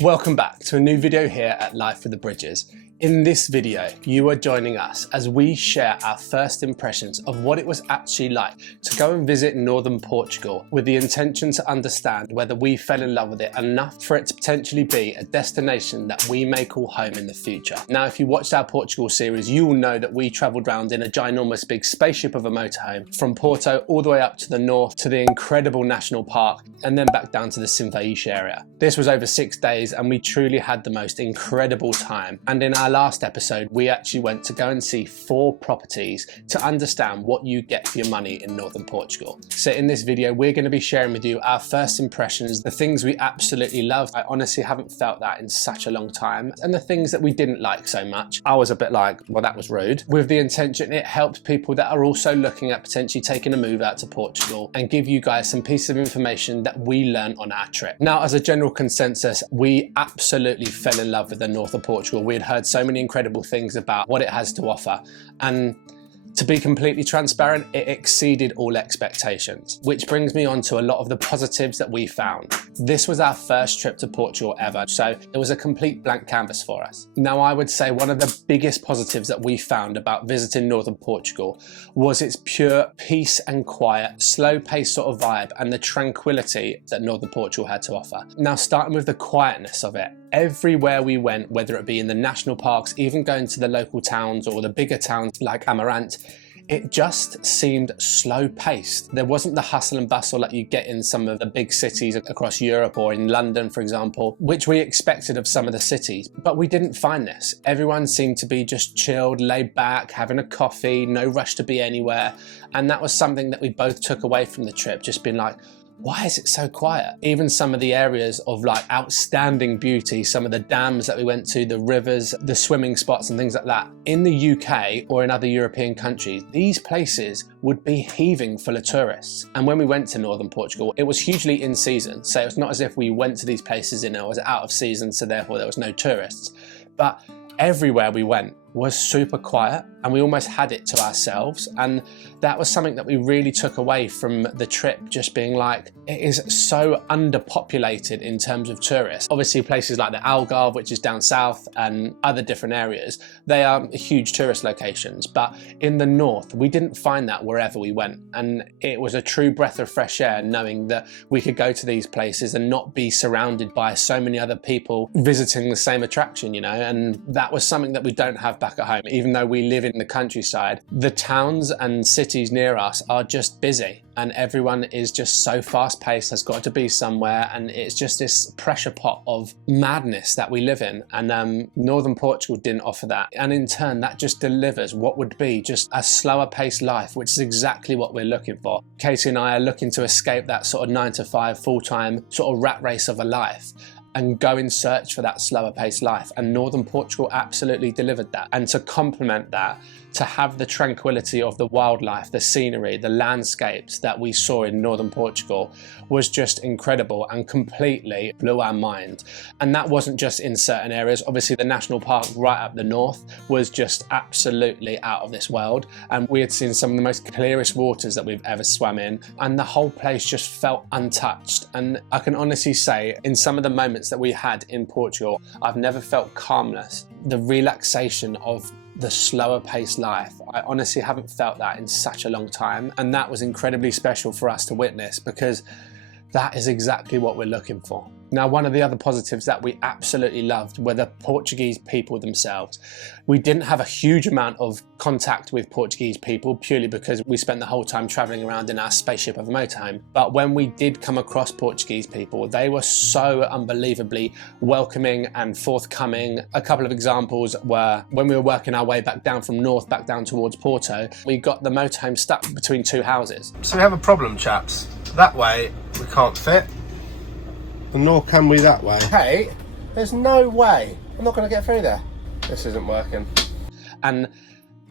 Welcome back to a new video here at Life with the Bridges. In this video, you are joining us as we share our first impressions of what it was actually like to go and visit Northern Portugal with the intention to understand whether we fell in love with it enough for it to potentially be a destination that we may call home in the future. Now, if you watched our Portugal series, you will know that we travelled around in a ginormous big spaceship of a motorhome from Porto all the way up to the north to the incredible national park and then back down to the Sinfãs area. This was over 6 days and we truly had the most incredible time. And in our last episode, we actually went to go and see 4 properties to understand what you get for your money in Northern Portugal. So in this video, we're going to be sharing with you our first impressions, the things we absolutely loved. I honestly haven't felt that in such a long time. And the things that we didn't like so much. I was a bit like, well, that was rude. With the intention, it helps people that are also looking at potentially taking a move out to Portugal and give you guys some pieces of information that we learned on our trip. Now, as a general consensus, we absolutely fell in love with the north of Portugal. We had heard so many incredible things about what it has to offer, and to be completely transparent, it exceeded all expectations, which brings me on to a lot of the positives that we found. This was our first trip to Portugal ever, so it was a complete blank canvas for us. Now, I would say one of the biggest positives that we found about visiting Northern Portugal was its pure peace and quiet, slow-paced sort of vibe and the tranquility that Northern Portugal had to offer. Now, starting with the quietness of it, everywhere we went, whether it be in the national parks, even going to the local towns or the bigger towns like Amarante, it just seemed slow paced. There wasn't the hustle and bustle like you get in some of the big cities across Europe or in London, for example, which we expected of some of the cities, but we didn't find this. Everyone seemed to be just chilled, laid back, having a coffee, no rush to be anywhere. And that was something that we both took away from the trip, just being like, why is it so quiet? Even some of the areas of like outstanding beauty, some of the dams that we went to, the rivers, the swimming spots and things like that. In the UK or in other European countries, these places would be heaving full of tourists. And when we went to Northern Portugal, it was hugely in season. So it's not as if we went to these places and it was out of season, so therefore there was no tourists. But everywhere we went was super quiet and we almost had it to ourselves, and that was something that we really took away from the trip, just being like, it is so underpopulated in terms of tourists. Obviously places like the Algarve, which is down south, and other different areas, they are huge tourist locations, but in the north we didn't find that wherever we went, and it was a true breath of fresh air knowing that we could go to these places and not be surrounded by so many other people visiting the same attraction, you know. And that was something that we don't have back at home. Even though we live in the countryside, the towns and cities near us are just busy and everyone is just so fast paced, has got to be somewhere, and it's just this pressure pot of madness that we live in. And Northern Portugal didn't offer that, and in turn that just delivers what would be just a slower paced life, which is exactly what we're looking for. Katie and I are looking to escape that sort of 9 to 5 full-time sort of rat race of a life and go in search for that slower paced life, and Northern Portugal absolutely delivered that. And to complement that, to have the tranquility of the wildlife, the scenery, the landscapes that we saw in Northern Portugal was just incredible and completely blew our mind. And that wasn't just in certain areas. Obviously the national park right up the north was just absolutely out of this world, and we had seen some of the most clearest waters that we've ever swam in, and the whole place just felt untouched. And I can honestly say, in some of the moments that we had in Portugal, I've never felt calmness, the relaxation of the slower paced life. I honestly haven't felt that in such a long time, and that was incredibly special for us to witness, because that is exactly what we're looking for. Now, one of the other positives that we absolutely loved were the Portuguese people themselves. We didn't have a huge amount of contact with Portuguese people purely because we spent the whole time traveling around in our spaceship of a motorhome. But when we did come across Portuguese people, they were so unbelievably welcoming and forthcoming. A couple of examples were when we were working our way back down from north, back down towards Porto, we got the motorhome stuck between 2 houses. So we have a problem, chaps. That way we can't fit, and nor can we that way. Hey, there's no way. I'm not going to get through there. This isn't working. And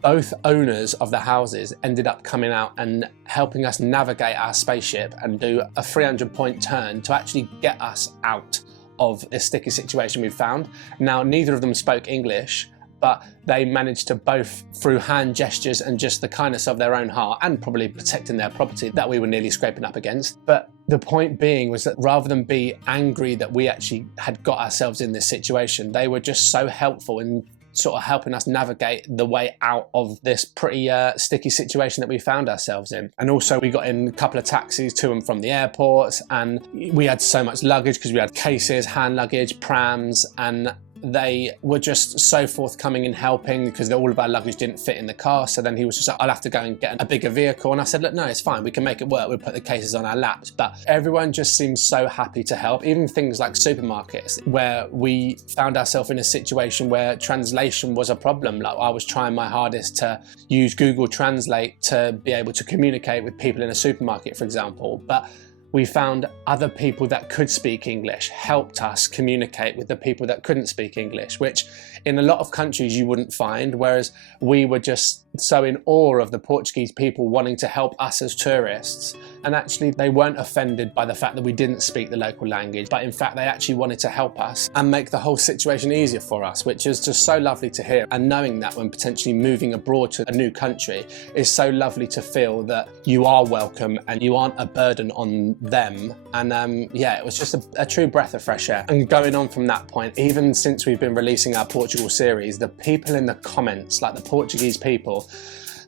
both owners of the houses ended up coming out and helping us navigate our spaceship and do a 300-point turn to actually get us out of this sticky situation we found. Now, neither of them spoke English, but they managed to both, through hand gestures and just the kindness of their own heart, and probably protecting their property that we were nearly scraping up against, but the point being was that rather than be angry that we actually had got ourselves in this situation, they were just so helpful in sort of helping us navigate the way out of this pretty sticky situation that we found ourselves in. And also we got in a couple of taxis to and from the airports, and we had so much luggage because we had cases, hand luggage, prams, and they were just so forthcoming in helping because all of our luggage didn't fit in the car. So then he was just like, I'll have to go and get a bigger vehicle. And I said, look, no, it's fine. We can make it work. We'll put the cases on our laps. But everyone just seems so happy to help. Even things like supermarkets, where we found ourselves in a situation where translation was a problem. Like, I was trying my hardest to use Google Translate to be able to communicate with people in a supermarket, for example. But we found other people that could speak English helped us communicate with the people that couldn't speak English, which in a lot of countries you wouldn't find, whereas we were just so in awe of the Portuguese people wanting to help us as tourists. And actually they weren't offended by the fact that we didn't speak the local language, but in fact they actually wanted to help us and make the whole situation easier for us, which is just so lovely to hear. And knowing that when potentially moving abroad to a new country is so lovely to feel that you are welcome and you aren't a burden on them. And yeah, it was just a true breath of fresh air. And going on from that point, even since we've been releasing our Portugal series, the people in the comments, like the Portuguese people,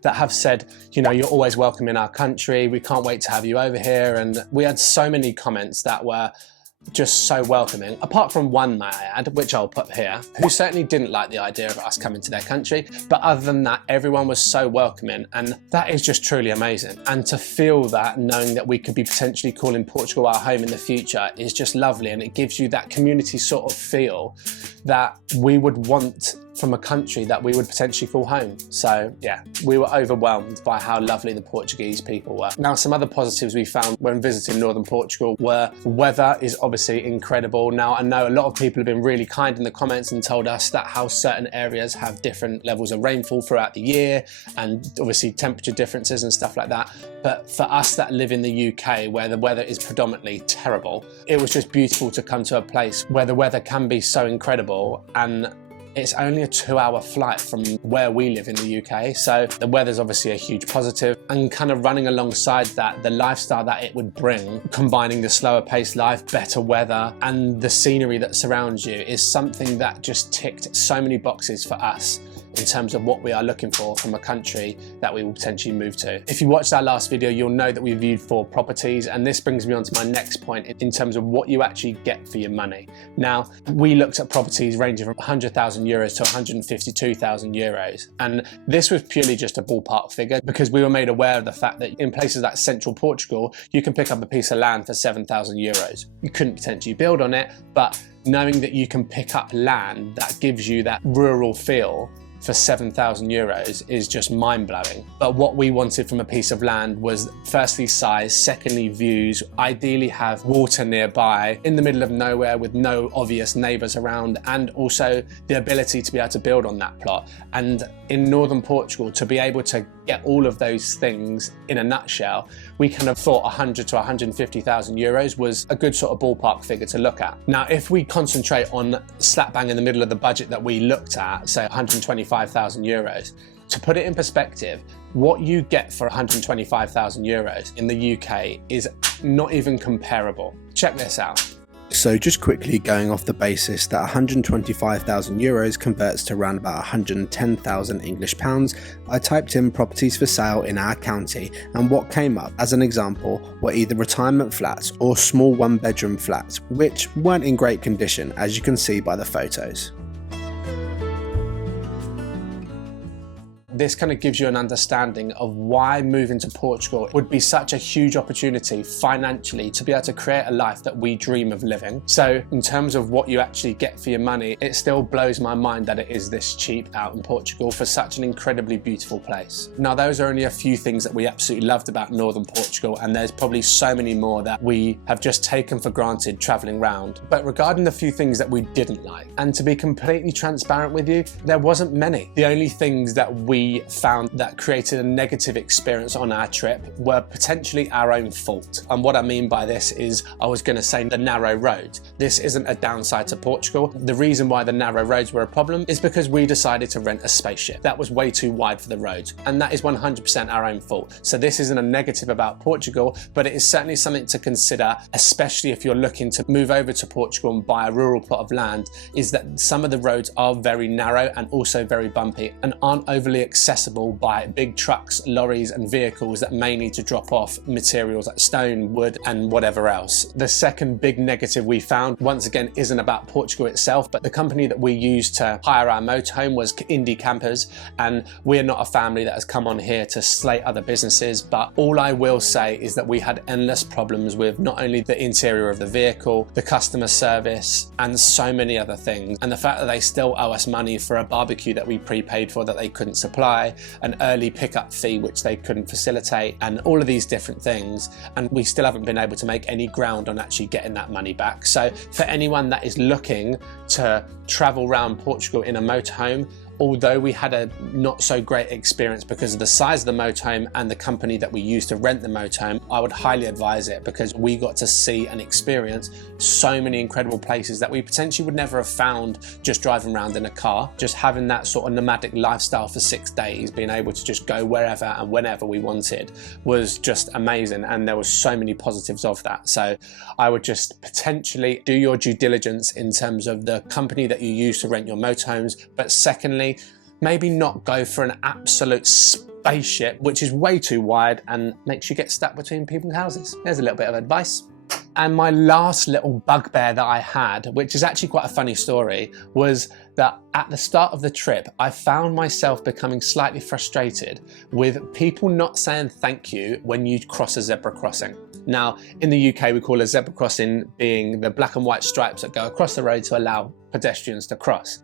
that have said, you know, you're always welcome in our country, we can't wait to have you over here. And we had so many comments that were just so welcoming, apart from one, may I add, which I'll put here, who certainly didn't like the idea of us coming to their country. But other than that, everyone was so welcoming, and that is just truly amazing. And to feel that, knowing that we could be potentially calling Portugal our home in the future, is just lovely. And it gives you that community sort of feel that we would want from a country that we would potentially call home. So yeah, we were overwhelmed by how lovely the Portuguese people were. Now, some other positives we found when visiting Northern Portugal were weather is obviously incredible. Now, I know a lot of people have been really kind in the comments and told us that how certain areas have different levels of rainfall throughout the year, and obviously temperature differences and stuff like that. But for us that live in the UK, where the weather is predominantly terrible, it was just beautiful to come to a place where the weather can be so incredible. And it's only a 2-hour flight from where we live in the UK, so the weather's obviously a huge positive. And kind of running alongside that, the lifestyle that it would bring, combining the slower paced life, better weather, and the scenery that surrounds you, is something that just ticked so many boxes for us in terms of what we are looking for from a country that we will potentially move to. If you watched our last video, you'll know that we viewed 4 properties, and this brings me on to my next point in terms of what you actually get for your money. Now, we looked at properties ranging from 100,000 euros to 152,000 euros, and this was purely just a ballpark figure because we were made aware of the fact that in places like central Portugal, you can pick up a piece of land for 7,000 euros. You couldn't potentially build on it, but knowing that you can pick up land that gives you that rural feel for 7,000 euros is just mind-blowing. But what we wanted from a piece of land was firstly size, secondly views, ideally have water nearby, in the middle of nowhere with no obvious neighbours around, and also the ability to be able to build on that plot. And in Northern Portugal, to be able to get all of those things in a nutshell, we kind of thought 100 to 150,000 euros was a good sort of ballpark figure to look at. Now, if we concentrate on slap bang in the middle of the budget that we looked at, say 125,000 euros, to put it in perspective, what you get for 125,000 euros in the UK is not even comparable. Check this out. So just quickly going off the basis that 125,000 euros converts to around about 110,000 English pounds, I typed in properties for sale in our county, and what came up as an example were either retirement flats or small 1-bedroom flats, which weren't in great condition, as you can see by the photos. This kind of gives you an understanding of why moving to Portugal would be such a huge opportunity financially to be able to create a life that we dream of living. So in terms of what you actually get for your money, it still blows my mind that it is this cheap out in Portugal for such an incredibly beautiful place. Now, those are only a few things that we absolutely loved about Northern Portugal, and there's probably so many more that we have just taken for granted traveling around. But regarding the few things that we didn't like, and to be completely transparent with you, there wasn't many. The only things that we we found that created a negative experience on our trip were potentially our own fault. And what I mean by this is, I was going to say the narrow roads. This isn't a downside to Portugal. The reason why the narrow roads were a problem is because we decided to rent a spaceship. That was way too wide for the roads, and that is 100% our own fault. So this isn't a negative about Portugal, but it is certainly something to consider, especially if you're looking to move over to Portugal and buy a rural plot of land, is that some of the roads are very narrow and also very bumpy and aren't overly accessible by big trucks, lorries and vehicles that may need to drop off materials like stone, wood and whatever else. The second big negative we found, once again, isn't about Portugal itself, but the company that we used to hire our motorhome was Indie Campers, and we're not a family that has come on here to slate other businesses, but all I will say is that we had endless problems with not only the interior of the vehicle, the customer service and so many other things, and the fact that they still owe us money for a barbecue that we prepaid for that they couldn't supply, an early pickup fee which they couldn't facilitate, and all of these different things, and we still haven't been able to make any ground on actually getting that money back. So for anyone that is looking to travel around Portugal in a motorhome, although we had a not so great experience because of the size of the motorhome and the company that we used to rent the motorhome, I would highly advise it, because we got to see and experience so many incredible places that we potentially would never have found just driving around in a car. Just having that sort of nomadic lifestyle for 6 days, being able to just go wherever and whenever we wanted, was just amazing, and there were so many positives of that. So I would just potentially do your due diligence in terms of the company that you use to rent your motorhomes, but secondly, maybe not go for an absolute spaceship, which is way too wide and makes you get stuck between people's houses. There's a little bit of advice. And my last little bugbear that I had, which is actually quite a funny story, was that at the start of the trip, I found myself becoming slightly frustrated with people not saying thank you when you cross a zebra crossing. Now, in the UK, we call a zebra crossing being the black and white stripes that go across the road to allow pedestrians to cross.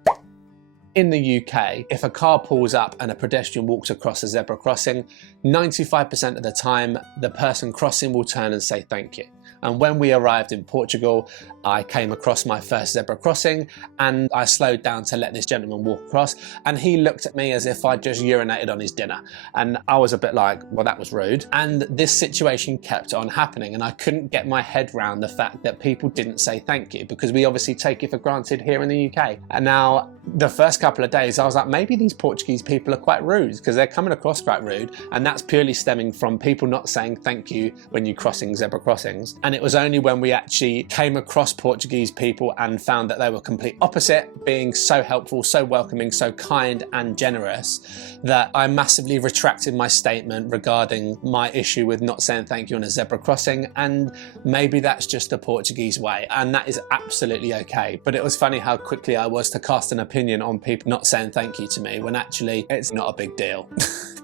In the UK, if a car pulls up and a pedestrian walks across a zebra crossing, 95% of the time, the person crossing will turn and say thank you. And when we arrived in Portugal, I came across my first zebra crossing and I slowed down to let this gentleman walk across, and he looked at me as if I'd just urinated on his dinner. And I was a bit like, well, that was rude. And this situation kept on happening, and I couldn't get my head around the fact that people didn't say thank you, because we obviously take it for granted here in the UK. And now the first couple of days I was like, maybe these Portuguese people are quite rude, because they're coming across quite rude, and that's purely stemming from people not saying thank you when you're crossing zebra crossings. And it was only when we actually came across Portuguese people and found that they were complete opposite, being so helpful, so welcoming, so kind and generous, that I massively retracted my statement regarding my issue with not saying thank you on a zebra crossing. And maybe that's just the Portuguese way, and that is absolutely okay. But it was funny how quickly I was to cast an opinion on people not saying thank you to me, when actually it's not a big deal.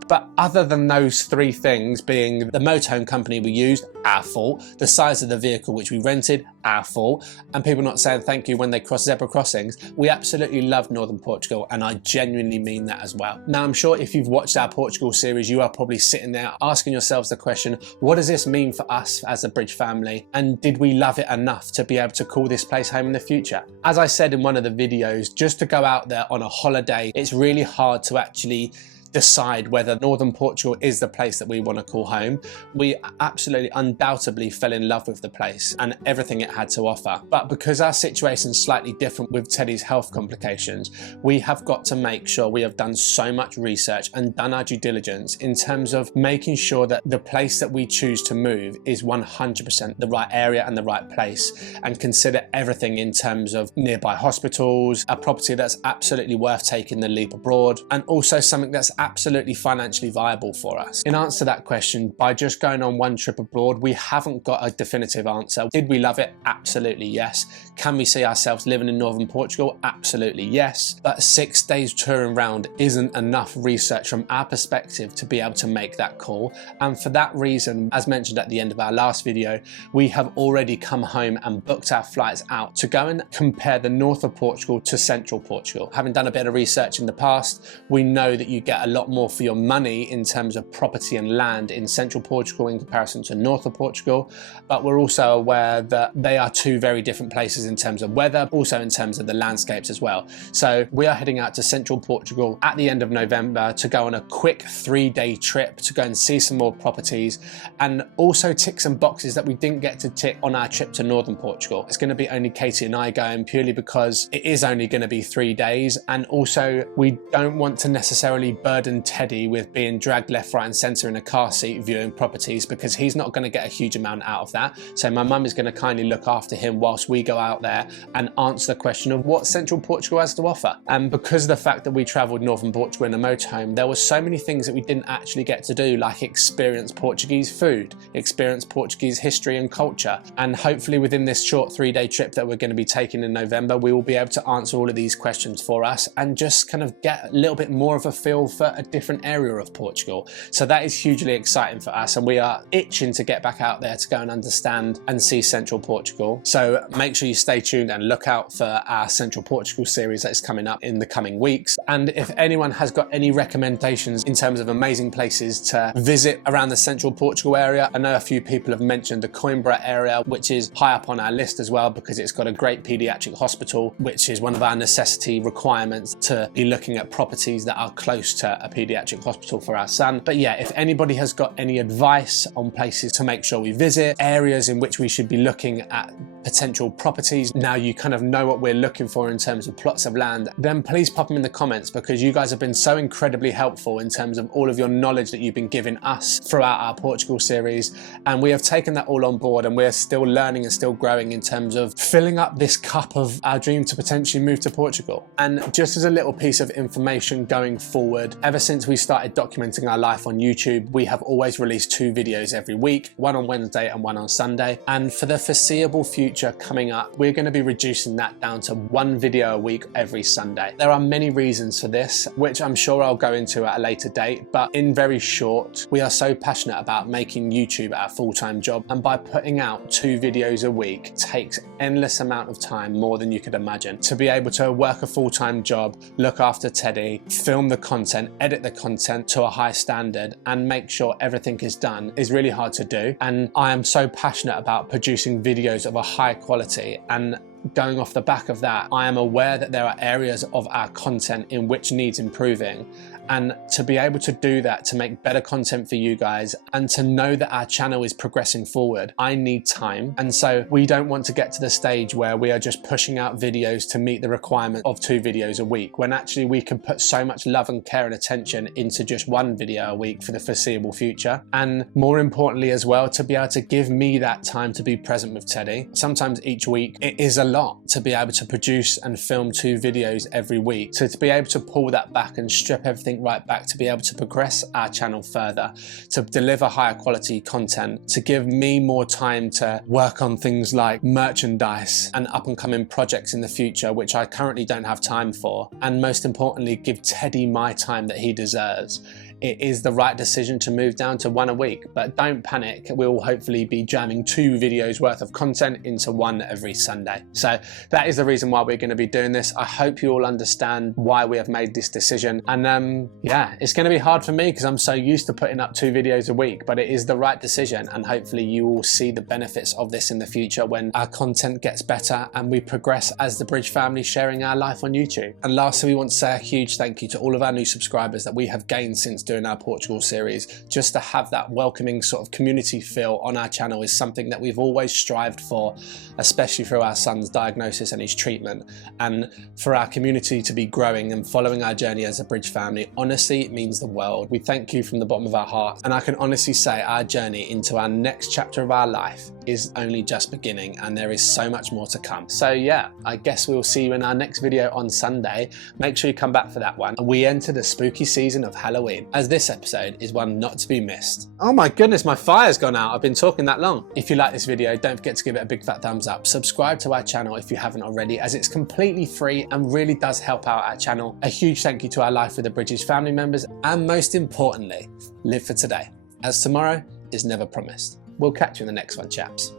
But other than those three things, being the motorhome company we used, our fault, the size of the vehicle which we rented, our fault, and people not saying thank you when they cross zebra crossings, we absolutely love Northern Portugal, and I genuinely mean that as well. Now, I'm sure if you've watched our Portugal series, you are probably sitting there asking yourselves the question, what does this mean for us as a Bridge family? And did we love it enough to be able to call this place home in the future? As I said in one of the videos, just to go out there on a holiday, it's really hard to actually decide whether Northern Portugal is the place that we want to call home. We absolutely undoubtedly fell in love with the place and everything it had to offer. But because our situation is slightly different with Teddy's health complications, we have got to make sure we have done so much research and done our due diligence in terms of making sure that the place that we choose to move is 100% the right area and the right place, and consider everything in terms of nearby hospitals, a property that's absolutely worth taking the leap abroad, and also something that's absolutely financially viable for us. In answer to that question, by just going on one trip abroad, we haven't got a definitive answer. Did we love it? Absolutely yes. Can we see ourselves living in Northern Portugal? Absolutely yes. But 6 days touring around isn't enough research from our perspective to be able to make that call. And for that reason, as mentioned at the end of our last video, we have already come home and booked our flights out to go and compare the north of Portugal to central Portugal. Having done a bit of research in the past, we know that you get a lot more for your money in terms of property and land in central Portugal in comparison to northern Portugal, but we're also aware that they are two very different places in terms of weather, also in terms of the landscapes as well. So we are heading out to central Portugal at the end of November to go on a quick 3-day trip to go and see some more properties and also tick some boxes that we didn't get to tick on our trip to northern Portugal. It's going to be only Katie and I going, purely because it is only going to be 3 days, and also we don't want to necessarily burden Teddy with being dragged left, right and centre in a car seat viewing properties, because he's not going to get a huge amount out of that. So my mum is going to kindly look after him whilst we go out there and answer the question of what central Portugal has to offer. And because of the fact that we travelled northern Portugal in a motorhome, there were so many things that we didn't actually get to do, like experience Portuguese food, experience Portuguese history and culture. And hopefully within this short 3-day trip that we're going to be taking in November, we will be able to answer all of these questions for us and just kind of get a little bit more of a feel for a different area of Portugal. So that is hugely exciting for us, and we are itching to get back out there to go and understand and see central Portugal. So make sure you stay tuned and look out for our central Portugal series that is coming up in the coming weeks. And if anyone has got any recommendations in terms of amazing places to visit around the central Portugal area, I know a few people have mentioned the Coimbra area, which is high up on our list as well, because it's got a great paediatric hospital, which is one of our necessity requirements to be looking at properties that are close to a paediatric hospital for our son. But yeah, if anybody has got any advice on places to make sure we visit, areas in which we should be looking at potential properties, now you kind of know what we're looking for in terms of plots of land, then please pop them in the comments, because you guys have been so incredibly helpful in terms of all of your knowledge that you've been giving us throughout our Portugal series, and we have taken that all on board, and we're still learning and still growing in terms of filling up this cup of our dream to potentially move to Portugal. And just as a little piece of information going forward, ever since we started documenting our life on YouTube, we have always released 2 videos every week, one on Wednesday and one on Sunday. And for the foreseeable future coming up, we're going to be reducing that down to 1 video a week every Sunday. There are many reasons for this, which I'm sure I'll go into at a later date, but in very short, we are so passionate about making YouTube our full-time job, and by putting out 2 videos a week takes endless amount of time, more than you could imagine. To be able to work a full-time job, look after Teddy, film the content, edit the content to a high standard, and make sure everything is done is really hard to do. And I am so passionate about producing videos of a high quality, and going off the back of that, I am aware that there are areas of our content in which needs improving, and to be able to do that, to make better content for you guys, and to know that our channel is progressing forward, I need time. And so we don't want to get to the stage where we are just pushing out videos to meet the requirement of 2 videos a week, when actually we can put so much love and care and attention into just 1 video a week for the foreseeable future. And more importantly as well, to be able to give me that time to be present with Teddy. Sometimes each week it is a lot to be able to produce and film 2 videos every week. So to be able to pull that back and strip everything right back, to be able to progress our channel further, to deliver higher quality content, to give me more time to work on things like merchandise and up and coming projects in the future, which I currently don't have time for, and most importantly, give Teddy my time that he deserves. It is the right decision to move down to 1 a week, but don't panic. We'll hopefully be jamming 2 videos worth of content into 1 every Sunday. So that is the reason why we're going to be doing this. I hope you all understand why we have made this decision. And yeah, it's going to be hard for me because I'm so used to putting up 2 videos a week, but it is the right decision. And hopefully you will see the benefits of this in the future when our content gets better and we progress as the Bridge family, sharing our life on YouTube. And lastly, we want to say a huge thank you to all of our new subscribers that we have gained since doing our Portugal series. Just to have that welcoming sort of community feel on our channel is something that we've always strived for, especially through our son's diagnosis and his treatment. And for our community to be growing and following our journey as a Bridge family, honestly, it means the world. We thank you from the bottom of our heart, and I can honestly say our journey into our next chapter of our life is only just beginning, and there is so much more to come. So yeah, I guess we'll see you in our next video on Sunday. Make sure you come back for that one. And we enter the spooky season of Halloween, as this episode is one not to be missed. Oh my goodness, my fire's gone out. I've been talking that long. If you like this video, don't forget to give it a big fat thumbs up. Subscribe to our channel if you haven't already, as it's completely free and really does help out our channel. A huge thank you to our Life with the Bridges family members, and most importantly, live for today, as tomorrow is never promised. We'll catch you in the next one, chaps.